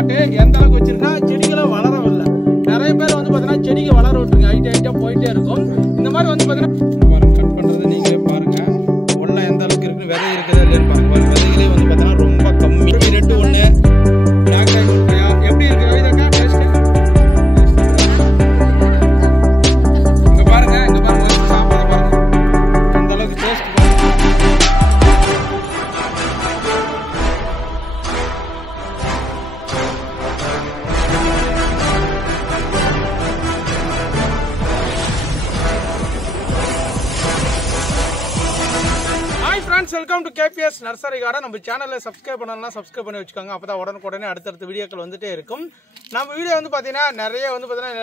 Spot எந்த அளவுக்கு வச்சிருக்கா செடிகளை வளரவில்லை. நிறைய பேர் வந்து பார்த்தீங்கன்னா செடிக்கு வளர விட்டுருங்க, ஹைட்டாக போயிட்டே இருக்கும். இந்த மாதிரி வந்து பார்த்தீங்கன்னா கட் பண்ணுறது நீங்களே பாருங்கள். உள்ள எந்த அளவுக்கு இருக்குன்னு விதை இருக்குதா இல்லைன்னு பாருங்க. விதைகளே வந்து பார்த்தீங்கன்னா ரொம்ப கம்மி. ரெட்டு ஒன்று பிளாக் ட்ராகன் கொய்யா எப்படி இருக்கு கவிதாக்கா டேஸ்ட்டு? இங்கே பாருங்க சாப்பிட பாருங்க அந்த அளவுக்கு taste. Welcome to KBS nursery garden. நம்ம சேனலில் சப்ஸ்கிரைப் பண்ணலாம், சப்ஸ்கிரைப் பண்ணி வச்சுக்கோங்க. அப்போ தான் உடனுக்குடனே அடுத்தடுத்த வீடியோக்கள் வந்துட்டே இருக்கும். நம்ம வீடியோ வந்து பார்த்தீங்கன்னா நிறைய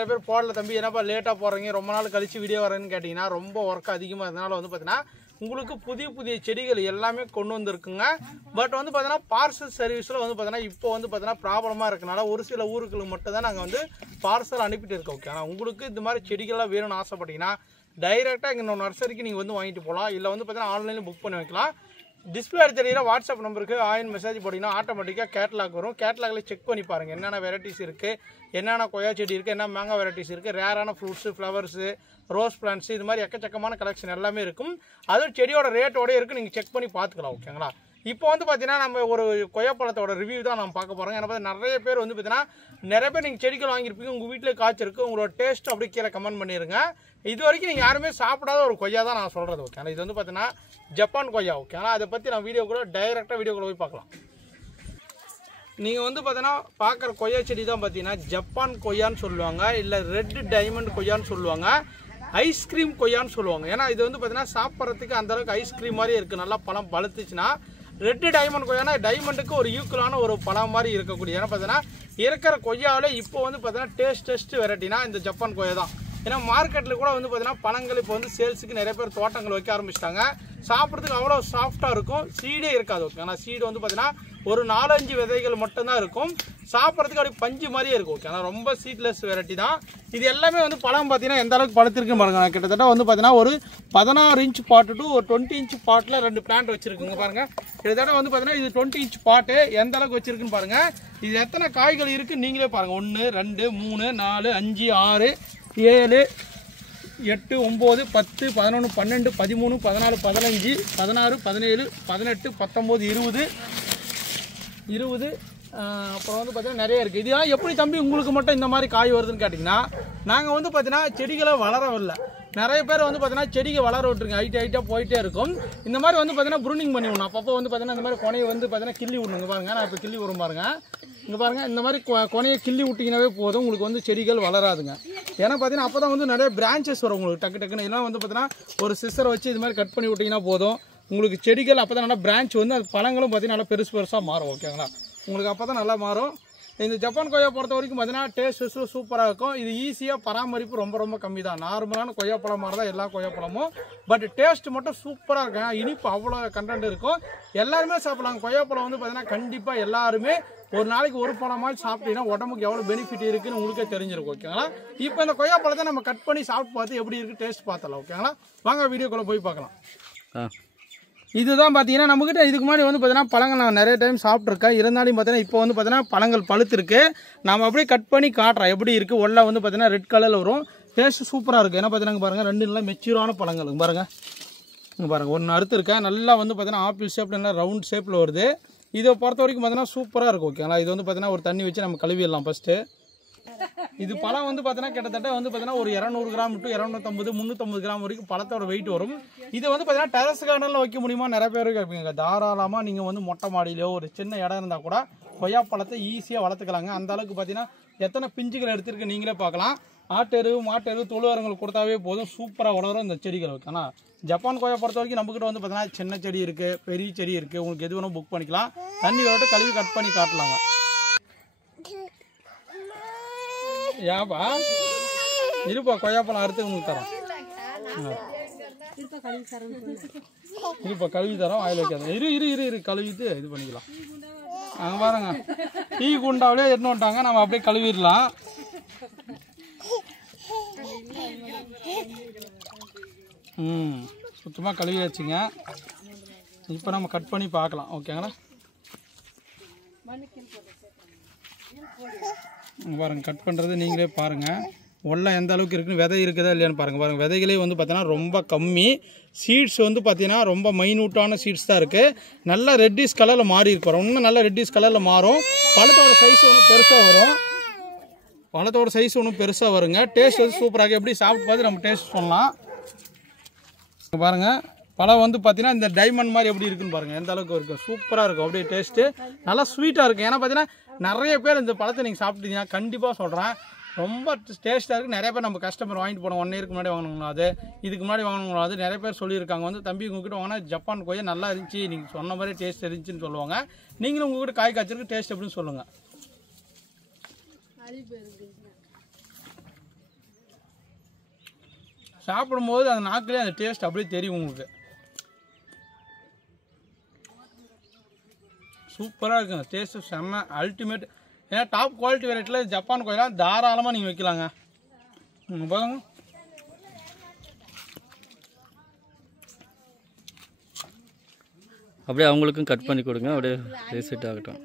பேர் போடல தம்பி, என்னப்பா லேட்டாக போகிறீங்க, ரொம்ப நாள் கழிச்சு வீடியோ வரேன்னு கேட்டிங்கன்னா ரொம்ப ஒர்க் அதிகமாக இருந்தனால வந்து பார்த்தீங்கன்னா உங்களுக்கு புதிய செடிகள் எல்லாமே கொண்டு வந்துருக்குங்க. பட் வந்து பார்த்தீங்கன்னா பார்சல் சர்வீஸில் வந்து பார்த்தீங்கன்னா இப்போ வந்து பார்த்தீங்கன்னா ப்ராப்ளமாக இருக்கனால ஒரு சில ஊருக்கு மட்டும் தான் நாங்கள் வந்து பார்சல் அனுப்பிட்டு இருக்கோம். ஓகே, ஆனால் உங்களுக்கு இந்த மாதிரி செடிகள்லாம் வேணும்னு ஆசைப்பட்டீங்கன்னா டைரெக்டாக இங்கே நர்சரிக்கு நீங்கள் வந்து வாங்கிட்டு போகலாம். இல்லை வந்து பார்த்தீங்கன்னா ஆன்லைனில் புக் பண்ணி வைக்கலாம். டிஸ்பிளே தெரியுற வாட்ஸ்அப் நம்பருக்கு ஆயின் மெசேஜ் போட்டிங்கன்னா ஆட்டோமேட்டிக்காக கேட்லாக் வரும். கேட்லாகில் செக் பண்ணி பாருங்கள் என்னென்ன வெரைட்டிஸ் இருக்குது, என்னென்ன கொய்யா செடி இருக்குது, என்ன மேங்கா வெரைட்டிஸ் இருக்குது, ரேரான ஃப்ரூட்ஸு, ஃப்ளவர்ஸு, ரோஸ் பிளான்ட்ஸு, இது மாதிரி எக்கச்சக்கமான கலெக்ஷன் எல்லாமே இருக்கும். அதுவும் செடியோட ரேட்டோடய இருக்குது, நீங்கள் செக் பண்ணி பார்த்துக்கலாம். ஓகேங்களா? இப்போ வந்து பார்த்தீங்கன்னா நம்ம ஒரு கொய்யாப்பழத்தோட ரிவ்யூ தான் நம்ம பார்க்க போகிறோம். ஏன்னா நிறைய பேர் வந்து பார்த்தீங்கன்னா நிறைய பேர் நீங்கள் செடிகள் வாங்கியிருப்பீங்க, உங்கள் வீட்டில் காய்ச்சிருக்கு, உங்களோட டேஸ்ட் அப்படி கீழே கமெண்ட் பண்ணிடுங்க. இது வரைக்கும் நீங்கள் யாருமே சாப்பிடாத ஒரு கொய்யா தான் நான் சொல்கிறது. ஓகே, இது வந்து பார்த்தீங்கன்னா ஜப்பான் கொய்யா. ஓகே, ஆனால் அதை பற்றி நான் வீடியோக்குள்ளே டைரெக்டாக வீடியோக்குள்ளே போய் பார்க்கலாம். நீங்கள் வந்து பார்த்தீங்கன்னா பார்க்குற கொய்யா செடி தான் பார்த்தீங்கன்னா ஜப்பான் கொய்யான்னு சொல்லுவாங்க, இல்லை ரெட் டைமண்ட் கொய்யான்னு சொல்லுவாங்க, ஐஸ்கிரீம் கொய்யான்னு சொல்லுவாங்க. ஏன்னா இது வந்து பார்த்தீங்கன்னா சாப்பிட்றதுக்கு அந்தளவுக்கு ஐஸ்கிரீம் மாதிரி இருக்குது. நல்லா பழம் பழுத்துச்சுன்னா ரெட்டு டைமண்ட் கொய்யானா டைமண்டுக்கு ஒரு ஈக்குவலான ஒரு பழம் மாதிரி இருக்கக்கூடிய. ஏன்னா பார்த்தீங்கன்னா இருக்கிற கொய்யாவில் இப்போ வந்து பார்த்தீங்கன்னா டேஸ்ட் வெரைட்டினா இந்த ஜப்பான் கொய்யா தான். ஏன்னா மார்க்கெட்டில் கூட வந்து பார்த்தீங்கன்னா பழங்கள் இப்போ வந்து சேல்ஸுக்கு நிறைய பேர் தோட்டங்கள் வைக்க ஆரம்பிச்சிட்டாங்க. சாப்பிட்றதுக்கு அவ்வளோ சாஃப்டாக இருக்கும், சீடே இருக்காது. ஓகே, ஆனால் சீடு வந்து பார்த்தீங்கன்னா ஒரு 4-5 விதைகள் மட்டும்தான் இருக்கும், சாப்பிட்றதுக்கு அப்படி பஞ்சு மாதிரியே இருக்கும். ஓகே, ஆனால் ரொம்ப சீட்லெஸ் வெரைட்டி தான் இது. எல்லாமே வந்து பழம் பார்த்தீங்கன்னா எந்த அளவுக்கு பழுத்திருக்குன்னு பாருங்க. கிட்டத்தட்ட வந்து பார்த்தீங்கன்னா ஒரு 16 இன்ச் பாட்டு டு ஒரு 20 இன்ச் பாட்டில் 2 பிளான்ட் வச்சிருக்குங்க பாருங்க. கிட்டத்தட்ட வந்து பார்த்தீங்கன்னா இது 20 இன்ச் பாட்டு எந்த அளவுக்கு வச்சிருக்குன்னு பாருங்க. இது எத்தனை காய்கள் இருக்குது நீங்களே பாருங்க. 1 2 3 4 5 6 7 8 9 10 11 12 13 14 15 16 17 18 19 20 அப்புறம் வந்து பார்த்தீங்கன்னா நிறைய இருக்குது. இதெல்லாம் எப்படி தம்பி உங்களுக்கு மட்டும் இந்த மாதிரி காய் வருதுன்னு கேட்டிங்கன்னா நாங்கள் வந்து பார்த்தீங்கன்னா செடிகளை வளரவில்லை. நிறைய பேர் வந்து பார்த்தீங்கன்னா செடியை வளர விட்டுருங்க, ஹைட்டாக போயிட்டே இருக்கும். இந்த மாதிரி வந்து பார்த்தீங்கன்னா ப்ரூனிங் பண்ணி விடணும். அப்பப்போ வந்து பார்த்தீங்கன்னா இந்த மாதிரி கொனையை வந்து பார்த்தீங்கன்னா கிள்ளி விடணுங்க பாருங்க. நான் இப்போ கிள்ளி விடும் பாருங்க. இங்கே பாருங்கள், இந்த மாதிரி கொனையை கிள்ளி விட்டிங்கனாவே போதும், உங்களுக்கு வந்து செடிகள் வளராதுங்க. ஏன்னா பார்த்தீங்கன்னா அப்போ தான் வந்து நிறைய பிரான்ச்சஸ் வரும் உங்களுக்கு டக்குன்னு. இதெல்லாம் வந்து பார்த்தீங்கன்னா ஒரு சிசரை வச்சு இது மாதிரி கட் பண்ணி விட்டிங்கன்னா போதும், உங்களுக்கு செடிகள் அப்போ தான் நல்லா பிரான்ச் வந்து அது பழங்களும் பார்த்தீங்கன்னா நல்லா பெருசாக மாறும். ஓகேங்களா? உங்களுக்கு அப்போ தான் நல்லா மாறும். இந்த ஜப்பான் கொய்யா பொறுத்த வரைக்கும் பார்த்தீங்கன்னா டேஸ்ட் சூப்பராக இருக்கும். இது ஈஸியாக பராமரிப்பு ரொம்ப கம்மி தான். நார்மலான கொய்யாப்பழம் மாதிரி தான் எல்லா கொய்யாப்பழமும். பட் டேஸ்ட் மட்டும் சூப்பராக இருக்கும். இனிப்பு அவ்வளோ கண்டென்ட் இருக்கும், எல்லாருமே சாப்பிடலாம். கொய்யாப்பழம் வந்து பார்த்தீங்கன்னா கண்டிப்பாக எல்லாருமே ஒரு நாளைக்கு ஒரு பழமாவது சாப்பிட்டீங்கன்னா உடம்புக்கு எவ்வளோ பெனிஃபிட் இருக்குன்னு உங்களுக்கே தெரிஞ்சிருக்கும். ஓகேங்களா? இப்போ இந்த கொய்யாப்பழத்தை நம்ம கட் பண்ணி சாப்பிட்டு பார்த்து எப்படி இருக்குது டேஸ்ட் பார்த்தலாம். ஓகேங்களா? வாங்க வீடியோக்குள்ளே போய் பார்க்கலாம். இதுதான் பார்த்தீங்கன்னா நம்மகிட்ட இதுக்கு முன்னாடி வந்து பார்த்தீங்கன்னா பழங்கள் நான் நிறைய டைம் சாப்பிட்ருக்கேன். இருந்தாலும் பார்த்தீங்கன்னா இப்போ வந்து பார்த்தீங்கன்னா பழங்கள் பழுத்திருக்கு. நம்ம அப்படியே கட் பண்ணி காட்டுறோம் எப்படி இருக்குது. உள்ள வந்து பார்த்தீங்கன்னா ரெட் கலரில் வரும், டேஸ்ட் சூப்பராக இருக்குது. ஏன்னா பார்த்தீங்கன்னா பாருங்கள் 2 நல்லா மெச்சூரான பழங்கள் பாருங்கள். இங்கே பாருங்கள், ஒன்று அறுத்துருக்கேன். நல்லா வந்து பார்த்தீங்கன்னா ஆப்பிள் ஷேப்பில் நல்லா ரவுண்ட் ஷேப்பில் வருது. இதை பொறுத்த வரைக்கும் பார்த்தீங்கன்னா சூப்பராக இருக்கும். ஓகேங்களா? இது வந்து பார்த்தீங்கன்னா ஒரு தண்ணி வச்சு நம்ம கழுவிடலாம் ஃபஸ்ட்டு. இது பழம் வந்து பார்த்தீங்கன்னா கிட்டத்தட்ட வந்து பார்த்தீங்கன்னா ஒரு 200 கிராம் டு 250 350 கிராம் வரைக்கும் பழத்தோட வெயிட் வரும். இது வந்து பார்த்தீங்கன்னா டெரஸ் கார்டனில் வைக்க முடியுமா நிறைய பேர் கேட்பீங்க. தாராளமாக நீங்கள் வந்து மொட்டை மாடியிலோ ஒரு சின்ன இடம் இருந்தால் கூட கொய்யாப்பழத்தை ஈஸியாக வளர்த்துக்கலாங்க. அந்த அளவுக்கு பார்த்தீங்கன்னா எத்தனை பிஞ்சுகள் எடுத்துருக்கு நீங்களே பார்க்கலாம். ஆட்டெரு மாட்டெரு தொழுவரங்கள் கொடுத்தாவே போதும், சூப்பராக வளரும் இந்த செடிகள். ஓகேனா? ஜப்பான் கொய்யா பொறுத்த வரைக்கும் நம்மக்கிட்ட வந்து பார்த்தீங்கன்னா சின்ன செடி இருக்குது, பெரிய செடி இருக்குது. உங்களுக்கு எது வேணும் புக் பண்ணிக்கலாம். தண்ணி விட்டு கழுவி கட் பண்ணி காட்டலாங்க. ஏப்பா இருப்பா, கொய்யாப்பழம் அறுத்து உங்களுக்கு தரோம். இருப்பா கழுவி தரோம், ஆயில் வைக்காத. இரு கழுவிட்டு இது பண்ணிக்கலாம். அங்கே பாருங்க, டீ குண்டாவிலே எடுத்து வந்துட்டாங்க, நம்ம அப்படியே கழுவிடலாம். சுத்தமாக கழுவி வச்சுங்க. இப்போ நம்ம கட் பண்ணி பார்க்கலாம். ஓகேங்களா? பாருங்கள் கட் பண்ணுறது நீங்களே பாருங்கள். உள்ள எந்த அளவுக்கு இருக்குன்னு விதை இருக்குதா இல்லையான்னு பாருங்கள். விதைகளே வந்து பார்த்தீங்கன்னா ரொம்ப கம்மி. சீட்ஸ் வந்து பார்த்தீங்கன்னா ரொம்ப மைனூட்டான சீட்ஸ் தான் இருக்குது. நல்லா ரெட்டிஷ் கலரில் மாறி இருக்கிறோம். இன்னும் நல்லா ரெட்டிஷ் கலரில் மாறும். பழத்தோட சைஸ் ஒன்றும் பெருசாக வருங்க. டேஸ்ட் வந்து சூப்பராக எப்படி சாப்பிட்டு பார்த்து நம்ம டேஸ்ட் சொல்லலாம். பாருங்கள் பழம் வந்து பார்த்தீங்கன்னா இந்த டைமண்ட் மாதிரி எப்படி இருக்குன்னு பாருங்கள். எந்த அளவுக்கு இருக்கும், சூப்பராக இருக்கும். அப்படியே டேஸ்ட்டு நல்லா ஸ்வீட்டாக இருக்கும். ஏன்னா பார்த்தீங்கன்னா நிறைய பேர் இந்த பழத்தை நீங்கள் சாப்பிட்டீங்கன்னா கண்டிப்பாக சொல்கிறேன் ரொம்ப டேஸ்ட்டாக இருக்குது. நிறைய பேர் நம்ம கஸ்டமர் வாங்கிட்டு போனோம் 1 இயருக்கு முன்னாடி வாங்கினோங்களா, அது இதுக்கு முன்னாடி வாங்கினோங்களா, அது நிறைய பேர் சொல்லியிருக்காங்க. வந்து தம்பி உங்ககிட்ட வாங்கினா ஜப்பான் கொய்யா நல்லா இருந்துச்சு, நீங்கள் சொன்ன மாதிரி டேஸ்ட் இருந்துச்சுன்னு சொல்லுவாங்க. நீங்களும் உங்ககிட்ட காய் காய்ச்சிருக்கு டேஸ்ட் எப்படின்னு சொல்லுங்கள். சாப்பிடும்போது அந்த நாக்கிலே அந்த டேஸ்ட் அப்படியே தெரியும் உங்களுக்கு. சூப்பராக இருக்குங்க. டேஸ்ட்டு செம்ம அல்டிமேட். ஏன்னா டாப் குவாலிட்டி வெரைட்டியில் ஜப்பான் கோயிலாம் தாராளமாக நீங்கள் வைக்கலாங்க. பாருங்க அப்படியே அவங்களுக்கும் கட் பண்ணி கொடுங்க. அப்படியே ரீசெட் ஆகட்டும்.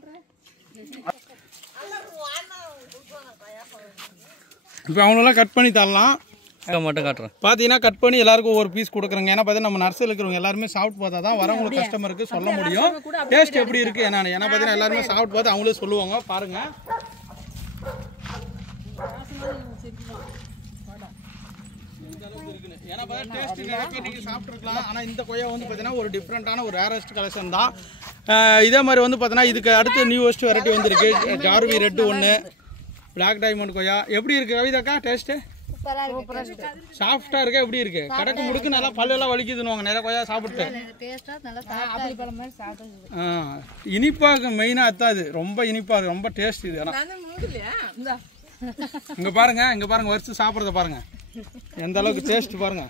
இப்போ அவங்களெல்லாம் கட் பண்ணி தரலாம். மட்டும் காட்டுறேன். பார்த்தீங்கன்னா கட் பண்ணி எல்லாருக்கும் ஒரு பீஸ் கொடுக்குறோங்க. ஏன்னா பார்த்தீங்கன்னா நம்ம நர்சரியில் இருக்கிறவங்க எல்லாருமே சாப்பிட்டு பார்த்தா தான் வரவங்களுக்கு கஸ்டமருக்கு சொல்ல முடியும் டேஸ்ட் எப்படி இருக்குது என்னன்னு. ஏன்னா பார்த்தீங்கன்னா எல்லாருமே சாப்பிட்டு பார்த்து அவங்களே சொல்லுவாங்க. பாருங்கள் ஏன்னா பார்த்தா டேஸ்ட் நிறைய பேர் நீங்கள் சாப்பிட்ருக்கலாம். ஆனால் இந்த கொய்யா வந்து பார்த்தீங்கன்னா ஒரு டிஃப்ரெண்ட்டான ஒரு ரேரஸ்ட் கலெக்ஷன் தான். இதே மாதிரி வந்து பார்த்தீங்கன்னா இதுக்கு அடுத்து நியூவஸ்ட் வெரைட்டி வந்துருக்கு. ஜார்வி ரெட்டு ஒன்று, பிளாக் டைமண்ட் கொய்யா. எப்படி இருக்குது கவிதாக்கா டேஸ்ட்டு? சாஃப்டா இருக்கா? எப்படி இருக்கு? கடக்கு முடுக்கு நல்லா பல்லெல்லாம் வலிக்குதுன்னு நிறைய கொய்யா சாப்பிட்டு இனிப்பா இருக்கு. மெயினா அதான் இது ரொம்ப இனிப்பா இருக்கு, ரொம்ப டேஸ்ட் இது. இங்க பாருங்க வரிசை சாப்பிட்றத பாருங்க எந்த அளவுக்கு டேஸ்ட் பாருங்க.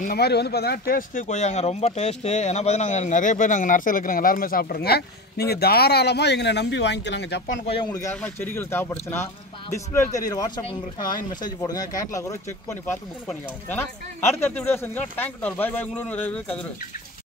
அந்த மாதிரி வந்து பார்த்தீங்கன்னா டேஸ்ட்டு கொய்யாங்க ரொம்ப டேஸ்ட்டு. ஏன்னா பார்த்தீங்கன்னா நிறைய பேர் நாங்கள் நர்சரியில் இருக்கிறவங்க எல்லாருமே சாப்பிட்ருங்க. நீங்கள் தாராளமாக எங்களை நம்பி வாங்கிக்கலாங்க. ஜப்பான் கொய்யா உங்களுக்கு யாருன்னா செடிகள் தேவைப்படுச்சுன்னா டிஸ்பிளே தெரியுற வாட்ஸ்அப் நம்பருக்கு ஆயின் மெசேஜ் போடுங்க. கேட்லாக் கூட செக் பண்ணி பார்த்து புக் பண்ணிக்கோங்க. ஏன்னா அடுத்தடுத்த வீடியோ செஞ்சுக்கலாம். தேங்க்யூ. Bye bye. உங்களுக்கு கதிர்வேல்.